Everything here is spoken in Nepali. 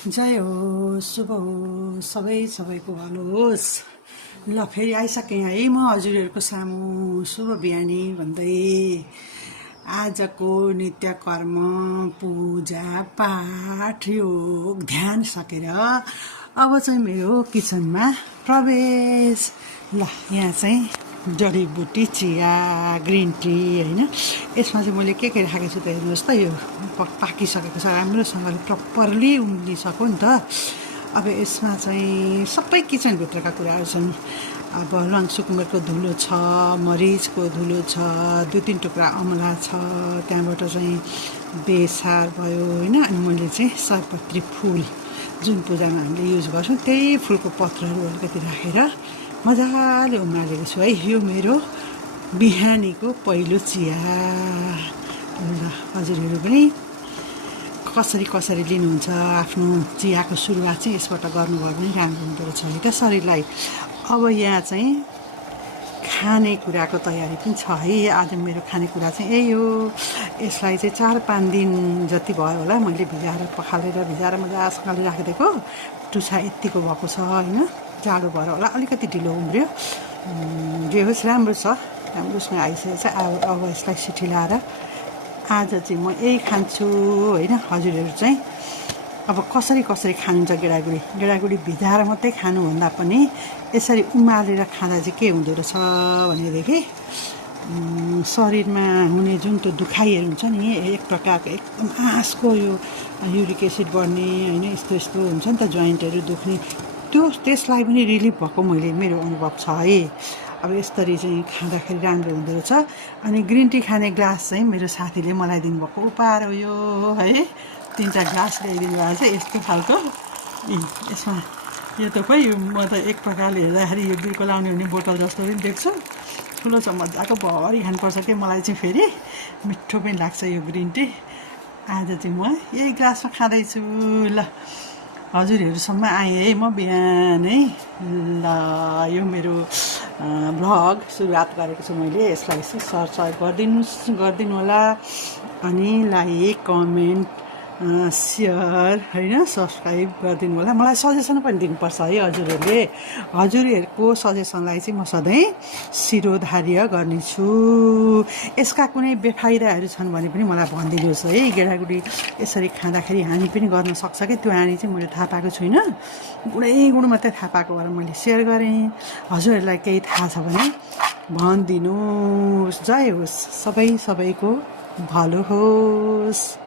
जय हो, शुभ हो, सबैको भलो होस्। ल फेरि आइसकेँ है म हजुरहरूको सामु शुभ बिहानी भन्दै। आजको नित्य कर्म पूजा पाठ योग ध्यान सकेर अब चाहिँ मेरो किचनमा प्रवेश। ल यहाँ चाहिँ जडीबुटी चिया ग्रिन टी होइन, यसमा चाहिँ मैले के राखेको छु त हेर्नुहोस् त। यो पाकिसकेको छ, राम्रोसँगले प्रपरली उम्लिसक्यो नि त। अब यसमा चाहिँ सबै किचनभित्रका कुराहरू छन्। अब ल्वाङ सुकुमेरको धुलो छ, मरिचको धुलो छ, 2-3 टुक्रा अमला छ, त्यहाँबाट चाहिँ बेसार भयो होइन। अनि मैले चाहिँ सयपत्री फुल जुन पूजामा हामीले युज गर्छौँ त्यही फुलको पत्रहरू अलिकति राखेर मजाले उमालेको छु है। यो मेरो बिहानीको पहिलो चिया। ल हजुरहरू पनि कसरी लिनुहुन्छ आफ्नो चियाको सुरुवात चाहिँ यसबाट गर्नुभयो भने राम्रो हुँदो रहेछ है त शरीरलाई। अब यहाँ चाहिँ खानेकुराको तयारी पनि छ है। आज मेरो खानेकुरा चाहिँ यही हो। यसलाई चाहिँ 4-5 दिन जति भयो होला मैले भिजाएर मजासँगले राखिदिएको। टुसा यत्तिको भएको छ होइन, जाडो भएर होला अलिकति ढिलो उम्रियो। जे होस् राम्रो छ, राम्रोसँग आइसकेको छ। अब यसलाई सिटी लाएर आज चाहिँ म यही खान्छु होइन। हजुरहरू चाहिँ अब कसरी खानुहुन्छ गेडागुडी भिजाएर मात्रै खानुभन्दा पनि यसरी उमालेर खाँदा चाहिँ के हुँदो रहेछ भनेदेखि शरीरमा हुने जुन त्यो दुखाइहरू हुन्छ नि, एक प्रकारको एकदम आँसको यो युरिक एसिड बढ्ने होइन, यस्तो हुन्छ नि त, जोइन्टहरू दुख्ने, त्यसलाई पनि रिलिफ भएको मेरो अनुभव छ है। अब यसरी चाहिँ खाँदाखेरि राम्रो हुँदो रहेछ। अनि ग्रिन टी खाने ग्लास चाहिँ मेरो साथीले मलाई दिनुभएको उपहार हो यो है। 3टा ग्लास ल्याइदिनु भएको छ यस्तो खालको। यसमा यो त खोइ म त एक प्रकारले हेर्दाखेरि यो बिर्को लाउने हुने बोतल जस्तो पनि देख्छु। ठुलो छ, मजाको भरि खानुपर्छ कि मलाई चाहिँ फेरि मिठो पनि लाग्छ यो ग्रिन टी। आज चाहिँ म यही ग्लासमा खाँदैछु। ल हजुरहरूसम्म आएँ है म बिहानै। ल यो मेरो भ्लग सुरुवात गरेको छु मैले। यसलाई सर्च गरिदिनु होला। अनि लाइक कमेन्ट सेयर होइन सब्सक्राइब गरिदिनु होला। मलाई सजेसन पनि दिनुपर्छ है हजुरहरूको सजेसनलाई चाहिँ म सधैँ शिरोधार्य गर्नेछु। यसका कुनै बेफाइदाहरू छन् भने पनि मलाई भनिदिनुहोस् है। गेडागुडी यसरी खाँदाखेरि हानि पनि गर्न सक्छ कि, त्यो हानि चाहिँ मैले थाहा पाएको छुइनँ। गुण मात्रै थाहा पाएको भएर मैले सेयर गरेँ। हजुरहरूलाई केही थाहा छ भने भनिदिनुहोस्। जय होस्, सबैको भलो होस्।